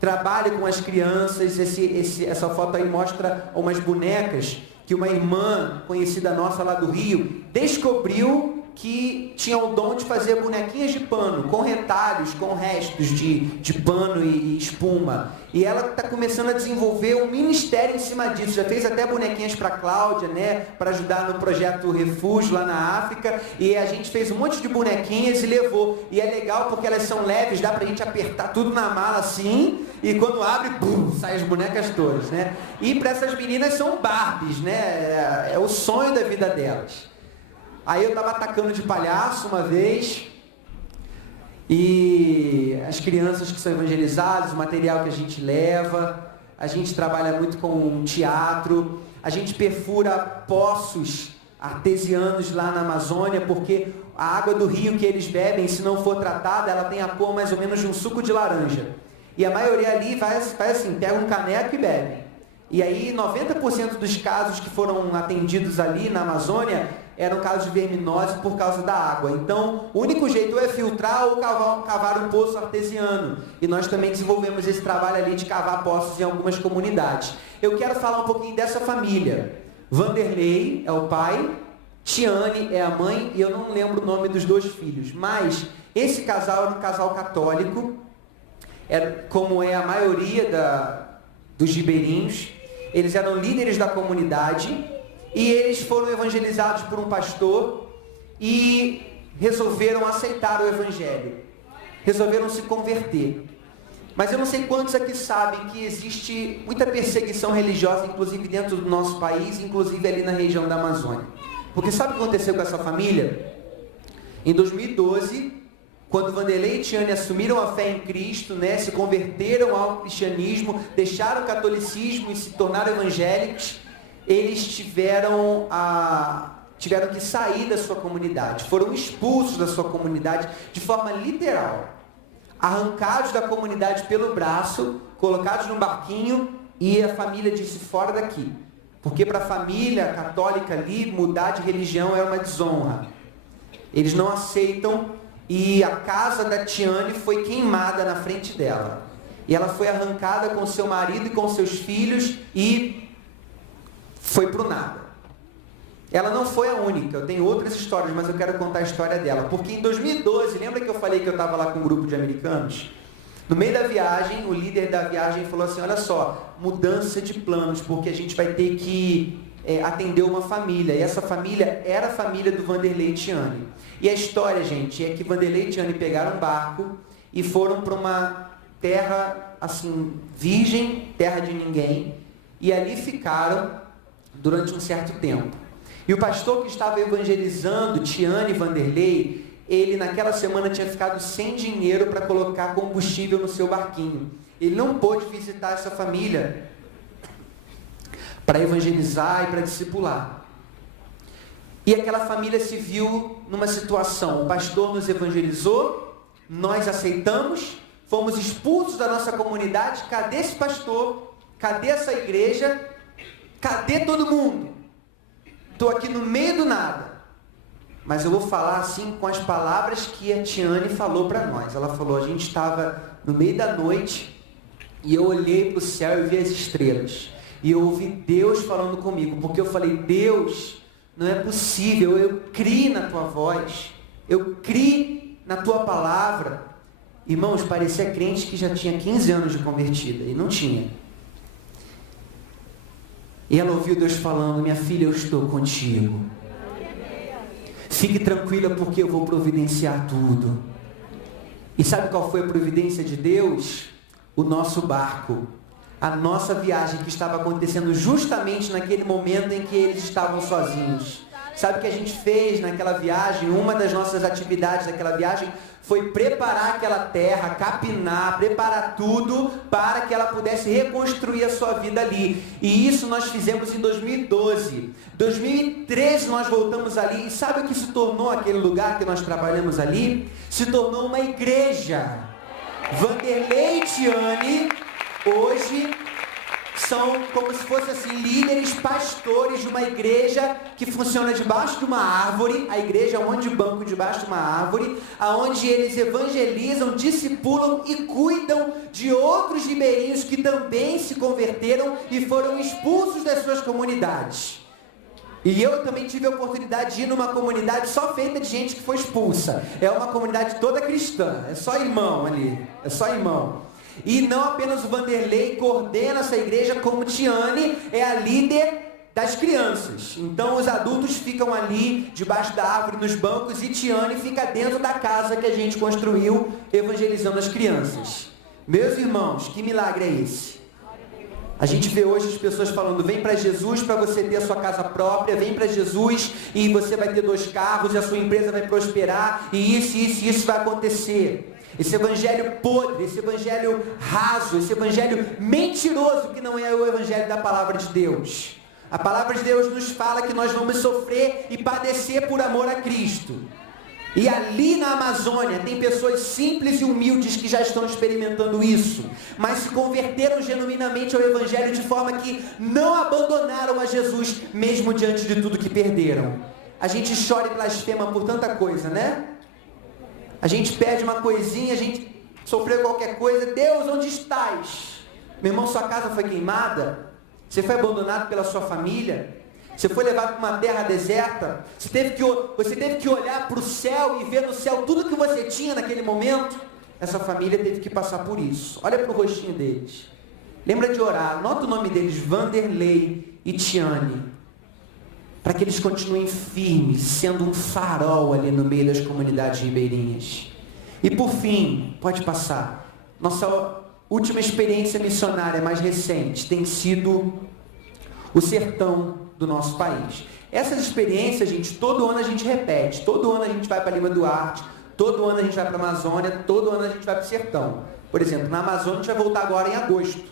trabalho com as crianças. Essa foto aí mostra umas bonecas que uma irmã conhecida nossa lá do Rio descobriu que tinha o dom de fazer bonequinhas de pano, com retalhos, com restos de pano e espuma. E ela está começando a desenvolver um ministério em cima disso. Já fez até bonequinhas para a Cláudia, né, para ajudar no projeto Refúgio lá na África. E a gente fez um monte de bonequinhas e levou. E é legal porque elas são leves, dá para a gente apertar tudo na mala assim, e quando abre, bum, saem as bonecas todas, né? E para essas meninas são Barbies, né? É o sonho da vida delas. Aí eu estava atacando de palhaço uma vez, e as crianças que são evangelizadas, o material que a gente leva, a gente trabalha muito com teatro, a gente perfura poços artesianos lá na Amazônia, porque a água do rio que eles bebem, se não for tratada, ela tem a cor mais ou menos de um suco de laranja. E a maioria ali faz assim, pega um caneco e bebe. E aí 90% dos casos que foram atendidos ali na Amazônia eram casos de verminose por causa da água. Então, o único jeito é filtrar ou cavar um poço artesiano. E nós também desenvolvemos esse trabalho ali de cavar poços em algumas comunidades. Eu quero falar um pouquinho dessa família. Vanderlei é o pai, Tiane é a mãe, e eu não lembro o nome dos dois filhos. Mas esse casal era um casal católico, como é a maioria dos ribeirinhos. Eles eram líderes da comunidade, e eles foram evangelizados por um pastor e resolveram aceitar o evangelho, resolveram se converter. Mas eu não sei quantos aqui sabem que existe muita perseguição religiosa, inclusive dentro do nosso país, inclusive ali na região da Amazônia. Porque sabe o que aconteceu com essa família? Em 2012, quando Vanderlei e Tiane assumiram a fé em Cristo, né, se converteram ao cristianismo, deixaram o catolicismo e se tornaram evangélicos, eles tiveram que sair da sua comunidade, foram expulsos da sua comunidade de forma literal, arrancados da comunidade pelo braço, colocados num barquinho, e a família disse: fora daqui, porque para a família católica ali, mudar de religião é uma desonra, eles não aceitam. E a casa da Tiane foi queimada na frente dela, e ela foi arrancada com seu marido e com seus filhos, e foi para o nada. Ela não foi a única, eu tenho outras histórias, mas eu quero contar a história dela, porque em 2012, lembra que eu falei que eu estava lá com um grupo de americanos? No meio da viagem, o líder da viagem falou assim: olha só, mudança de planos, porque a gente vai ter que atender uma família, e essa família era a família do Vanderlei e Tiane. E a história, gente, é que Vanderlei e Tiane pegaram um barco e foram para uma terra, assim, virgem, terra de ninguém, e ali ficaram durante um certo tempo. E o pastor que estava evangelizando Tiane e Vanderlei, ele naquela semana tinha ficado sem dinheiro para colocar combustível no seu barquinho. Ele não pôde visitar essa família para evangelizar e para discipular. E aquela família se viu numa situação: o pastor nos evangelizou, nós aceitamos, fomos expulsos da nossa comunidade, cadê esse pastor? Cadê essa igreja? Cadê todo mundo? Estou aqui no meio do nada. Mas eu vou falar assim com as palavras que a Tiane falou para nós. Ela falou: a gente estava no meio da noite e eu olhei para o céu e vi as estrelas. E eu ouvi Deus falando comigo, porque eu falei: Deus, não é possível, eu criei na tua voz, eu criei na tua palavra. Irmãos, parecia crente que já tinha 15 anos de convertida, e não tinha. E ela ouviu Deus falando: minha filha, eu estou contigo. Fique tranquila porque eu vou providenciar tudo. E sabe qual foi a providência de Deus? O nosso barco. A nossa viagem que estava acontecendo justamente naquele momento em que eles estavam sozinhos. Sabe o que a gente fez naquela viagem? Uma das nossas atividades daquela viagem foi preparar aquela terra, capinar, preparar tudo para que ela pudesse reconstruir a sua vida ali. E isso nós fizemos em 2012. 2013 nós voltamos ali e sabe o que se tornou aquele lugar que nós trabalhamos ali? Se tornou uma igreja. Vanderlei e Tiane hoje são como se fossem assim, líderes, pastores de uma igreja que funciona debaixo de uma árvore. A igreja é um monte de banco debaixo de uma árvore, aonde eles evangelizam, discipulam e cuidam de outros ribeirinhos que também se converteram e foram expulsos das suas comunidades. E eu também tive a oportunidade de ir numa comunidade só feita de gente que foi expulsa. É uma comunidade toda cristã, é só irmão ali, é só irmão. E não apenas o Vanderlei coordena essa igreja, como Tiane é a líder das crianças. Então os adultos ficam ali debaixo da árvore nos bancos e Tiane fica dentro da casa que a gente construiu evangelizando as crianças. Meus irmãos, que milagre é esse? A gente vê hoje as pessoas falando, vem para Jesus para você ter a sua casa própria, vem para Jesus e você vai ter 2 carros e a sua empresa vai prosperar e isso vai acontecer. Esse evangelho podre, esse evangelho raso, esse evangelho mentiroso que não é o evangelho da palavra de Deus. A palavra de Deus nos fala que nós vamos sofrer e padecer por amor a Cristo. E ali na Amazônia tem pessoas simples e humildes que já estão experimentando isso, mas se converteram genuinamente ao evangelho de forma que não abandonaram a Jesus, mesmo diante de tudo que perderam. A gente chora e blasfema por tanta coisa, né? A gente pede uma coisinha, a gente sofreu qualquer coisa. Deus, onde estás? Meu irmão, sua casa foi queimada? Você foi abandonado pela sua família? Você foi levado para uma terra deserta? Você teve que olhar para o céu e ver no céu tudo que você tinha naquele momento? Essa família teve que passar por isso. Olha para o rostinho deles. Lembra de orar. Anota o nome deles, Vanderlei e Tiane. Para que eles continuem firmes, sendo um farol ali no meio das comunidades ribeirinhas. E por fim, pode passar, nossa última experiência missionária mais recente tem sido o sertão do nosso país. Essas experiências, gente, todo ano a gente repete, todo ano a gente vai para Lima Duarte, todo ano a gente vai para a Amazônia, todo ano a gente vai para o sertão. Por exemplo, na Amazônia a gente vai voltar agora em agosto.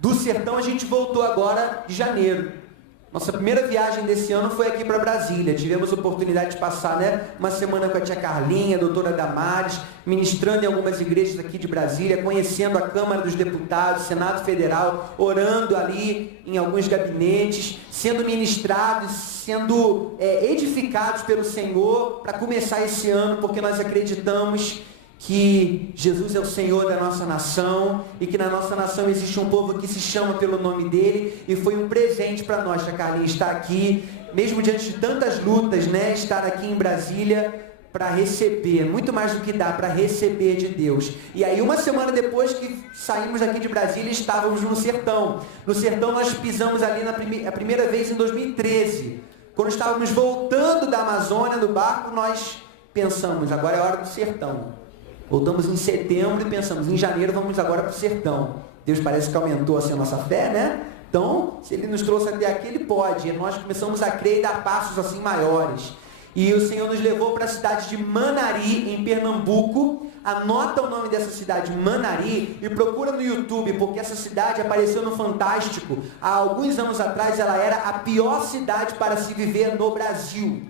Do sertão a gente voltou agora em janeiro. Nossa primeira viagem desse ano foi aqui para Brasília. Tivemos a oportunidade de passar, uma semana com a tia Carlinha, a doutora Damares, ministrando em algumas igrejas aqui de Brasília, conhecendo a Câmara dos Deputados, Senado Federal, orando ali em alguns gabinetes, sendo ministrados, sendo edificados pelo Senhor para começar esse ano, porque nós acreditamos que Jesus é o Senhor da nossa nação e que na nossa nação existe um povo que se chama pelo nome dele e foi um presente para nós, tia Carlinha, estar aqui, mesmo diante de tantas lutas, estar aqui em Brasília para receber, muito mais do que dá, para receber de Deus. E aí uma semana depois que saímos daqui de Brasília, estávamos no sertão. No sertão nós pisamos ali a primeira vez em 2013. Quando estávamos voltando da Amazônia, no barco, nós pensamos, agora é a hora do sertão. Voltamos em setembro e pensamos, em janeiro vamos agora para o sertão. Deus parece que aumentou assim a nossa fé, né? Então, se Ele nos trouxe até aqui, Ele pode. E nós começamos a crer e dar passos assim maiores. E o Senhor nos levou para a cidade de Manari, em Pernambuco. Anota o nome dessa cidade, Manari, e procura no YouTube, porque essa cidade apareceu no Fantástico. Há alguns anos atrás, ela era a pior cidade para se viver no Brasil.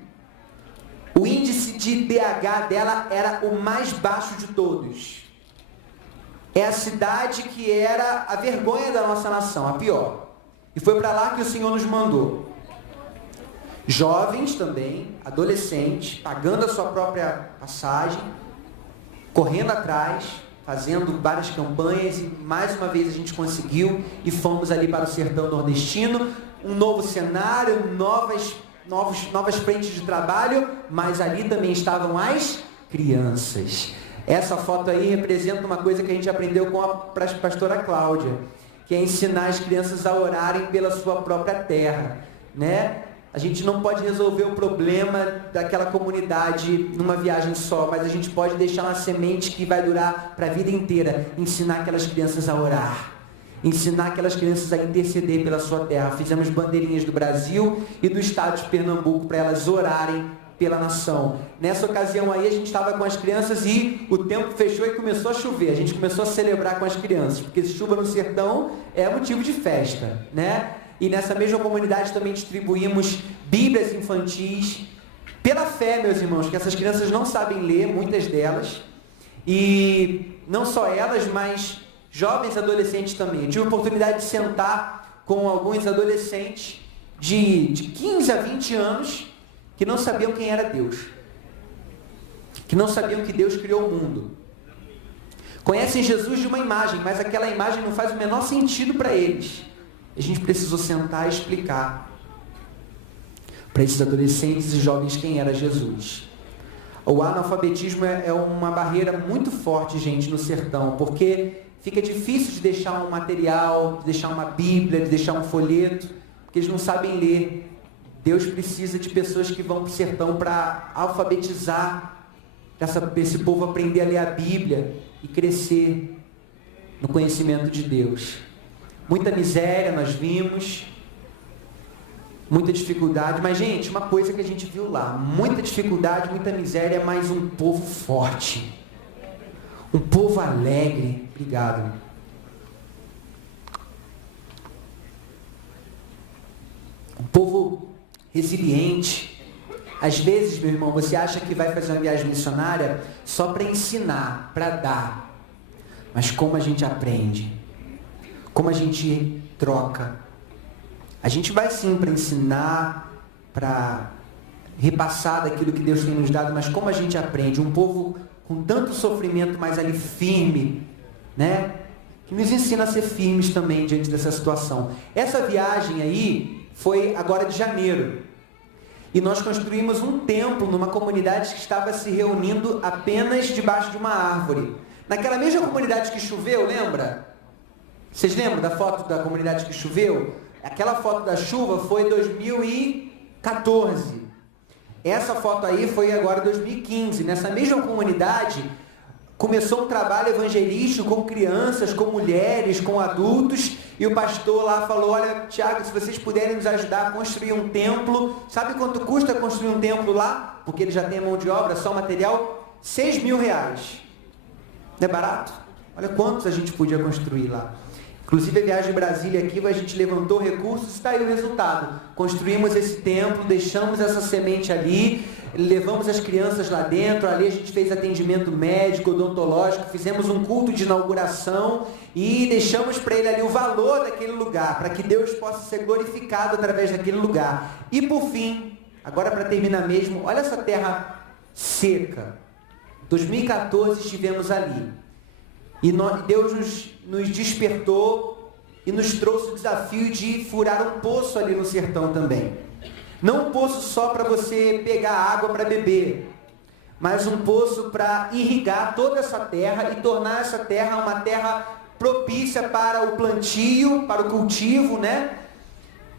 O índice de IDH dela era o mais baixo de todos. É a cidade que era a vergonha da nossa nação, a pior. E foi para lá que o Senhor nos mandou. Jovens também, adolescentes, pagando a sua própria passagem, correndo atrás, fazendo várias campanhas, e mais uma vez a gente conseguiu e fomos ali para o sertão nordestino. Um novo cenário, novas frentes de trabalho, mas ali também estavam as crianças. Essa foto aí representa uma coisa que a gente aprendeu com a pastora Cláudia, que é ensinar as crianças a orarem pela sua própria terra, A gente não pode resolver o problema daquela comunidade numa viagem só, mas a gente pode deixar uma semente que vai durar para a vida inteira. Ensinar aquelas crianças a orar. Ensinar aquelas crianças a interceder pela sua terra. Fizemos bandeirinhas do Brasil e do estado de Pernambuco para elas orarem pela nação. Nessa ocasião aí a gente estava com as crianças e o tempo fechou e começou a chover. A gente começou a celebrar com as crianças, porque chuva no sertão é motivo de festa, né? E nessa mesma comunidade também distribuímos Bíblias infantis, pela fé, meus irmãos, que essas crianças não sabem ler, muitas delas, e não só elas, mas jovens adolescentes também. Eu tive a oportunidade de sentar com alguns adolescentes de 15 a 20 anos que não sabiam quem era Deus, que não sabiam que Deus criou o mundo. Conhecem Jesus de uma imagem, mas aquela imagem não faz o menor sentido para eles. A gente precisou sentar e explicar para esses adolescentes e jovens quem era Jesus. O analfabetismo é uma barreira muito forte, gente, no sertão, porque fica difícil de deixar um material, de deixar uma Bíblia, de deixar um folheto, porque eles não sabem ler. Deus precisa de pessoas que vão para o sertão para alfabetizar esse povo, aprender a ler a Bíblia e crescer no conhecimento de Deus. Muita miséria nós vimos, muita dificuldade, mas gente, uma coisa que a gente viu lá, muita dificuldade, muita miséria, mas um povo forte, um povo alegre. Obrigado. Um povo resiliente. Às vezes, meu irmão, você acha que vai fazer uma viagem missionária só para ensinar, para dar, mas como a gente aprende, como a gente troca. A gente vai sim para ensinar, para repassar daquilo que Deus tem nos dado, mas como a gente aprende? Um povo com tanto sofrimento, mas ali firme, né? Que nos ensina a ser firmes também diante dessa situação. Essa viagem aí foi agora de janeiro. E nós construímos um templo numa comunidade que estava se reunindo apenas debaixo de uma árvore. Naquela mesma comunidade que choveu, lembra? Vocês lembram da foto da comunidade que choveu? Aquela foto da chuva foi em 2014. Essa foto aí foi agora em 2015. Nessa mesma comunidade, começou um trabalho evangelístico com crianças, com mulheres, com adultos. E o pastor lá falou, olha, Tiago, se vocês puderem nos ajudar a construir um templo. Sabe quanto custa construir um templo lá? Porque ele já tem mão de obra, só material, R$6.000. Não é barato? Olha quantos a gente podia construir lá. Inclusive a viagem de Brasília aqui, a gente levantou recursos e está aí o resultado. Construímos esse templo, deixamos essa semente ali, levamos as crianças lá dentro, ali a gente fez atendimento médico, odontológico, fizemos um culto de inauguração e deixamos para ele ali o valor daquele lugar, para que Deus possa ser glorificado através daquele lugar. E por fim, agora para terminar mesmo, olha essa terra seca. 2014 estivemos ali. E Deus nos despertou e nos trouxe o desafio de furar um poço ali no sertão também. Não um poço só para você pegar água para beber, mas um poço para irrigar toda essa terra e tornar essa terra uma terra propícia para o plantio, para o cultivo, né?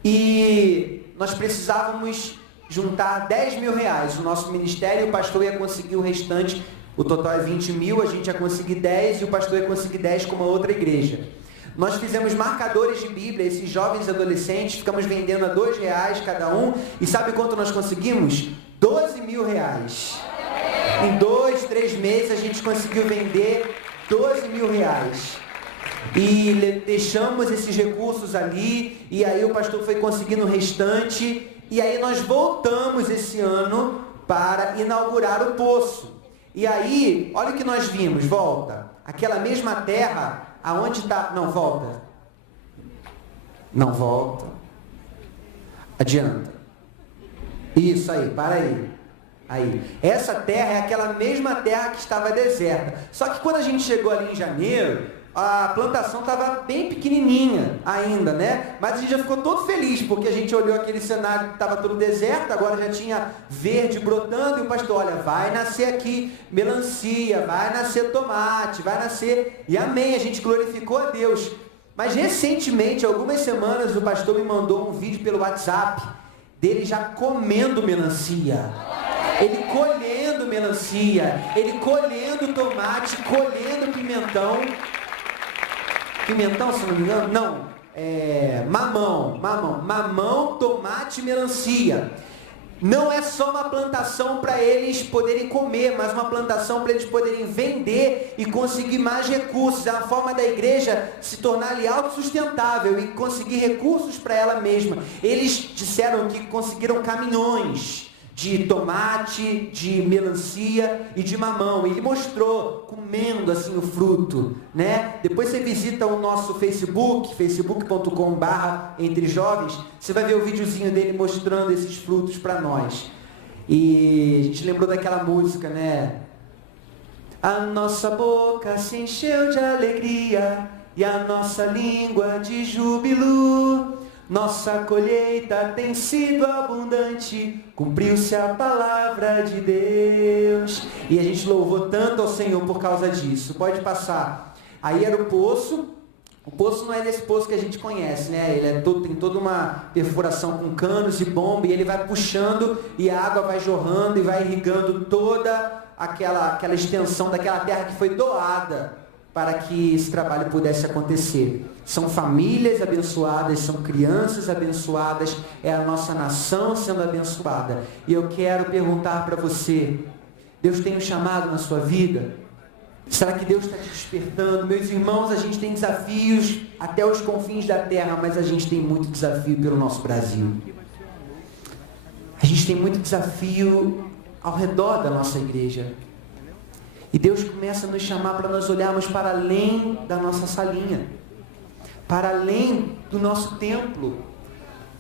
E nós precisávamos juntar R$10.000. O nosso ministério, o pastor ia conseguir o restante. O total é 20.000, a gente ia conseguir 10 e o pastor ia conseguir 10 com uma outra igreja. Nós fizemos marcadores de Bíblia, esses jovens adolescentes, ficamos vendendo a R$2 cada um. E sabe quanto nós conseguimos? R$12.000. Em 2, 3 meses a gente conseguiu vender R$12.000. E deixamos esses recursos ali, e aí o pastor foi conseguindo o restante. E aí nós voltamos esse ano para inaugurar o poço. E aí, olha o que nós vimos, volta. Aquela mesma terra, aonde está... Não, volta. Não, volta. Adianta. Isso aí, para aí. Aí. Essa terra é aquela mesma terra que estava deserta. Só que quando a gente chegou ali em janeiro, a plantação estava bem pequenininha ainda, né? Mas a gente já ficou todo feliz, porque a gente olhou aquele cenário que estava todo deserto, agora já tinha verde brotando, e o pastor, olha, vai nascer aqui melancia, vai nascer tomate, vai nascer... E amém, a gente glorificou a Deus. Mas recentemente, algumas semanas, o pastor me mandou um vídeo pelo WhatsApp dele já comendo melancia, ele colhendo melancia, ele colhendo tomate, colhendo pimentão, se não me engano, não, mamão, tomate e melancia. Não é só uma plantação para eles poderem comer, mas uma plantação para eles poderem vender e conseguir mais recursos. É a forma da igreja se tornar ali autossustentável e conseguir recursos para ela mesma. Eles disseram que conseguiram caminhões de tomate, de melancia e de mamão. Ele mostrou comendo assim o fruto, né? Depois você visita o nosso Facebook, facebook.com/entrejovens, você vai ver o videozinho dele mostrando esses frutos para nós. E a gente lembrou daquela música, né? A nossa boca se encheu de alegria e a nossa língua de júbilo. Nossa colheita tem sido abundante, cumpriu-se a palavra de Deus. E a gente louvou tanto ao Senhor por causa disso. Pode passar. Aí era o poço. O poço não é desse poço que a gente conhece, né? Ele tem toda uma perfuração com canos e bomba, e ele vai puxando e a água vai jorrando e vai irrigando toda aquela extensão daquela terra que foi doada para que esse trabalho pudesse acontecer. São famílias abençoadas, são crianças abençoadas, é a nossa nação sendo abençoada. E eu quero perguntar para você, Deus tem um chamado na sua vida? Será que Deus está te despertando? Meus irmãos, a gente tem desafios até os confins da terra, mas a gente tem muito desafio pelo nosso Brasil. A gente tem muito desafio ao redor da nossa igreja. E Deus começa a nos chamar para nós olharmos para além da nossa salinha, para além do nosso templo,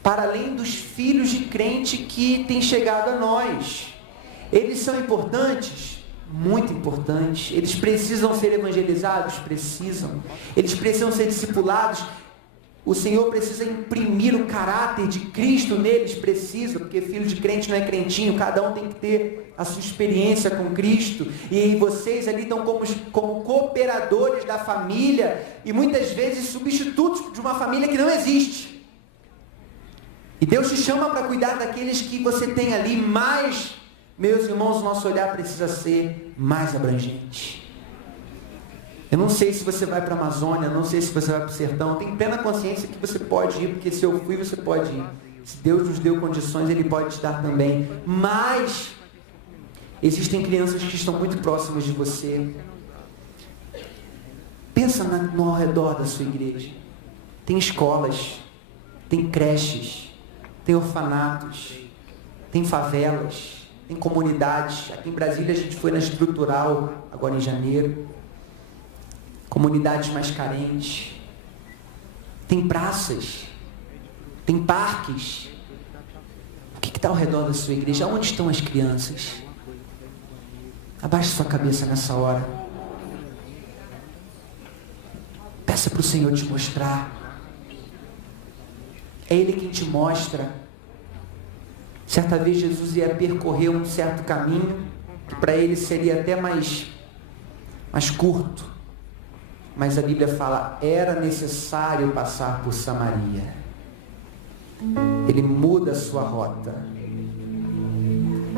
para além dos filhos de crente que têm chegado a nós. Eles são importantes, muito importantes. Eles precisam ser evangelizados? Precisam. Eles precisam ser discipulados? O Senhor precisa imprimir o caráter de Cristo neles? Precisa, porque filho de crente não é crentinho, cada um tem que ter a sua experiência com Cristo, e vocês ali estão como cooperadores da família, e muitas vezes substitutos de uma família que não existe. E Deus te chama para cuidar daqueles que você tem ali, mas, meus irmãos, o nosso olhar precisa ser mais abrangente. Eu não sei se você vai para a Amazônia, não sei se você vai para o sertão, tem plena consciência que você pode ir, porque se eu fui, você pode ir. Se Deus nos deu condições, Ele pode te dar também. Mas existem crianças que estão muito próximas de você. Pensa no redor da sua igreja. Tem escolas, tem creches, tem orfanatos, tem favelas, tem comunidades. Aqui em Brasília a gente foi na Estrutural, agora em janeiro. Comunidades mais carentes, tem praças, tem parques. O que está ao redor da sua igreja? Onde estão as crianças? Abaixe sua cabeça nessa hora. Peça para o Senhor te mostrar. É Ele quem te mostra. Certa vez Jesus ia percorrer um certo caminho, que para ele seria até mais curto. Mas a Bíblia fala, era necessário passar por Samaria. Ele muda a sua rota.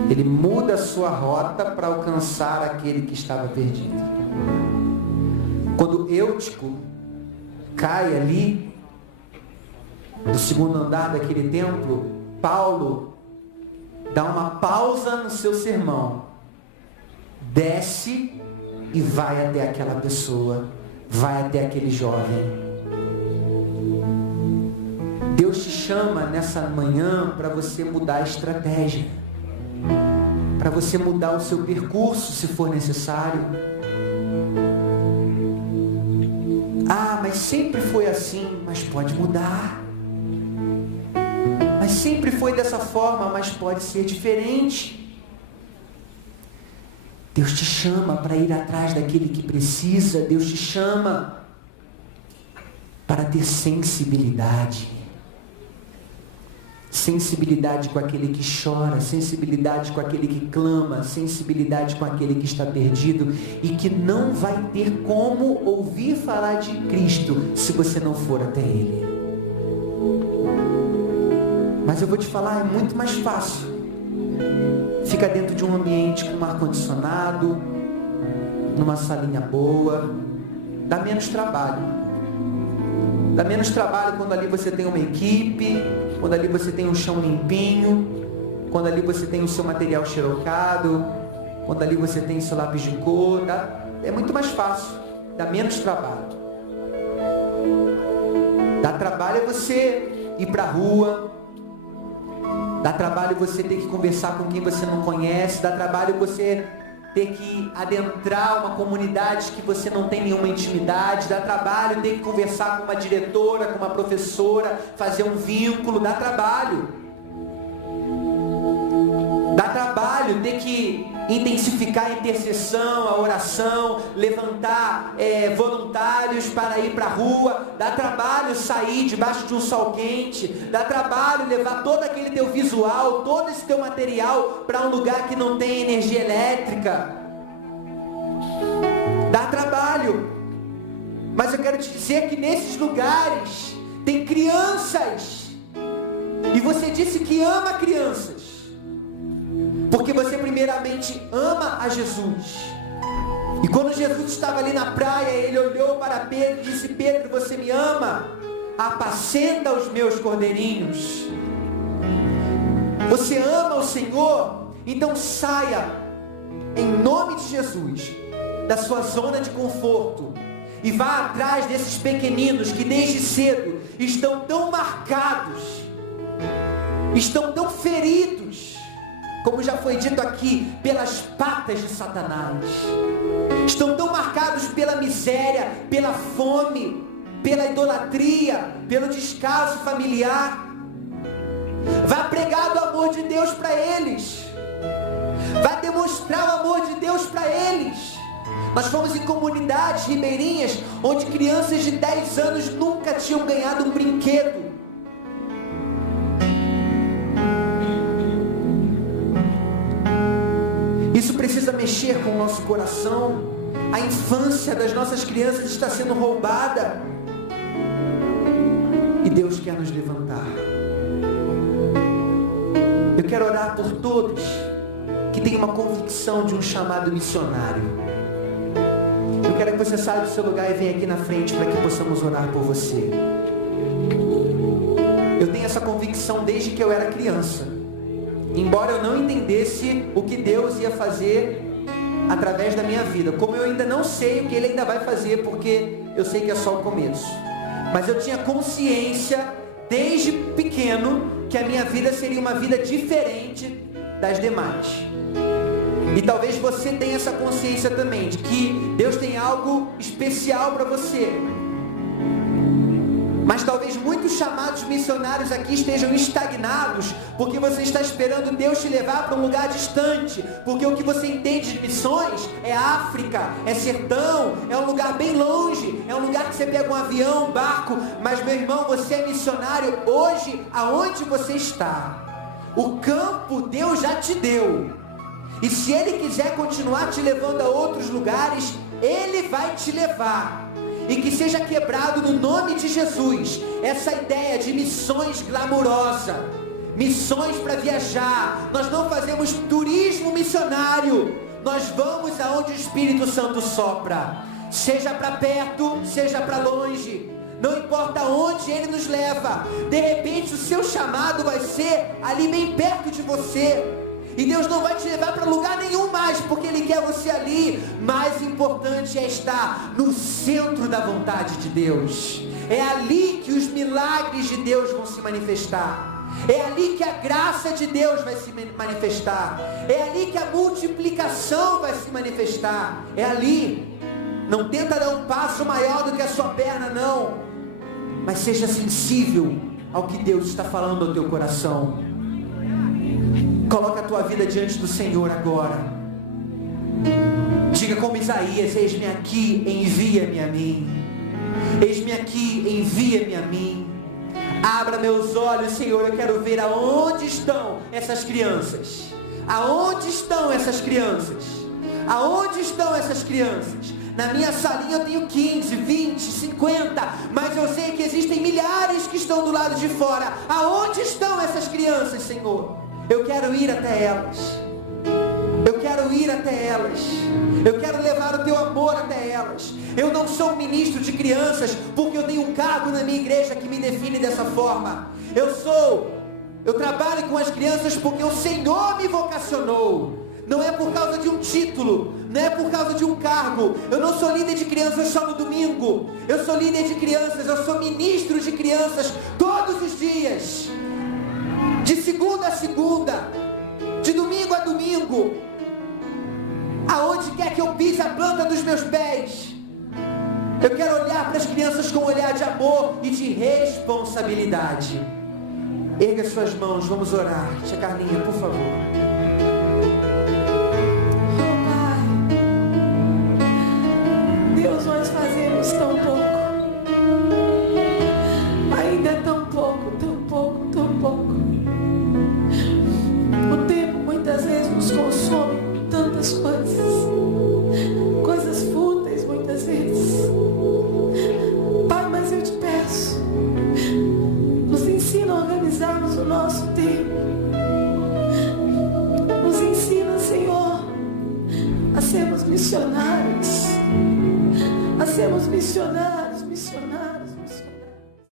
Ele muda a sua rota para alcançar aquele que estava perdido. Quando Eutico cai ali, do segundo andar daquele templo, Paulo dá uma pausa no seu sermão, desce e vai até aquela pessoa, vai até aquele jovem. Deus te chama nessa manhã para você mudar a estratégia, para você mudar o seu percurso se for necessário. Ah, mas sempre foi assim, mas pode mudar. Mas sempre foi dessa forma, mas pode ser diferente. Deus te chama para ir atrás daquele que precisa. Deus te chama para ter sensibilidade. Sensibilidade com aquele que chora, sensibilidade com aquele que clama, sensibilidade com aquele que está perdido e que não vai ter como ouvir falar de Cristo se você não for até Ele. Mas eu vou te falar, é muito mais fácil. Fica dentro de um ambiente com ar-condicionado, numa salinha boa, dá menos trabalho. Dá menos trabalho quando ali você tem uma equipe, quando ali você tem um chão limpinho, quando ali você tem o seu material xerocado, quando ali você tem seu lápis de cor, é muito mais fácil, dá menos trabalho. Dá trabalho você ir para a rua, dá trabalho você ter que conversar com quem você não conhece, dá trabalho você ter que adentrar uma comunidade que você não tem nenhuma intimidade, dá trabalho ter que conversar com uma diretora, com uma professora, fazer um vínculo, dá trabalho. Dá trabalho ter que intensificar a intercessão, a oração, levantar voluntários para ir para a rua, dá trabalho sair debaixo de um sol quente, dá trabalho levar todo aquele teu visual, todo esse teu material para um lugar que não tem energia elétrica, dá trabalho. Mas eu quero te dizer que nesses lugares tem crianças, e você disse que ama crianças, porque você primeiramente ama a Jesus. E quando Jesus estava ali na praia, ele olhou para Pedro e disse: Pedro, você me ama? Apacenta os meus cordeirinhos. Você ama o Senhor? Então saia, em nome de Jesus, da sua zona de conforto e vá atrás desses pequeninos que desde cedo estão tão marcados, estão tão feridos, como já foi dito aqui, pelas patas de Satanás. Estão tão marcados pela miséria, pela fome, pela idolatria, pelo descaso familiar. Vá pregar o amor de Deus para eles. Vá demonstrar o amor de Deus para eles. Nós fomos em comunidades ribeirinhas onde crianças de 10 anos nunca tinham ganhado um brinquedo. Isso precisa mexer com o nosso coração. A infância das nossas crianças está sendo roubada. E Deus quer nos levantar. Eu quero orar por todos que têm uma convicção de um chamado missionário. Eu quero que você saia do seu lugar e venha aqui na frente para que possamos orar por você. Eu tenho essa convicção desde que eu era criança. Embora eu não entendesse o que Deus ia fazer através da minha vida, como eu ainda não sei o que Ele ainda vai fazer, porque eu sei que é só o começo, mas eu tinha consciência desde pequeno que a minha vida seria uma vida diferente das demais. E talvez você tenha essa consciência também de que Deus tem algo especial para você. Mas talvez muitos chamados missionários aqui estejam estagnados, porque você está esperando Deus te levar para um lugar distante, porque o que você entende de missões é África, é sertão, é um lugar bem longe, é um lugar que você pega um avião, um barco. Mas meu irmão, você é missionário hoje, aonde você está. O campo Deus já te deu, e se Ele quiser continuar te levando a outros lugares, Ele vai te levar. E que seja quebrado no nome de Jesus essa ideia de missões glamurosa, missões para viajar. Nós não fazemos turismo missionário, nós vamos aonde o Espírito Santo sopra, seja para perto, seja para longe, não importa onde Ele nos leva. De repente o seu chamado vai ser ali bem perto de você, e Deus não vai te levar para lugar nenhum mais, porque Ele quer você ali. Mais importante é estar no centro da vontade de Deus. É ali que os milagres de Deus vão se manifestar. É ali que a graça de Deus vai se manifestar. É ali que a multiplicação vai se manifestar. É ali. Não tenta dar um passo maior do que a sua perna, não. Mas seja sensível ao que Deus está falando ao teu coração. Coloca a tua vida diante do Senhor agora. Diga como Isaías: eis-me aqui, envia-me a mim. Eis-me aqui, envia-me a mim. Abra meus olhos, Senhor, eu quero ver aonde estão essas crianças. Aonde estão essas crianças? Aonde estão essas crianças? Na minha salinha eu tenho 15, 20, 20, 50, mas eu sei que existem milhares que estão do lado de fora. Aonde estão essas crianças, Senhor? Eu quero ir até elas. Eu quero ir até elas. Eu quero levar o teu amor até elas. Eu não sou um ministro de crianças porque eu tenho um cargo na minha igreja que me define dessa forma. Eu trabalho com as crianças porque o Senhor me vocacionou. Não é por causa de um título, não é por causa de um cargo. Eu não sou líder de crianças só no domingo. Eu sou líder de crianças, eu sou ministro de crianças todos os dias. De segunda a segunda, de domingo a domingo. Aonde quer que eu pise a planta dos meus pés, eu quero olhar para as crianças com um olhar de amor e de responsabilidade. Erga suas mãos, vamos orar. Tia Carlinha, por favor. Deus, nós fazemos tão pouco. Ainda é tão pouco, tão pouco, tão pouco. O tempo muitas vezes nos consome com tantas coisas fúteis muitas vezes. Pai, mas eu te peço, nos ensina a organizarmos o nosso tempo. Nos ensina, Senhor, a sermos missionários. A sermos missionários.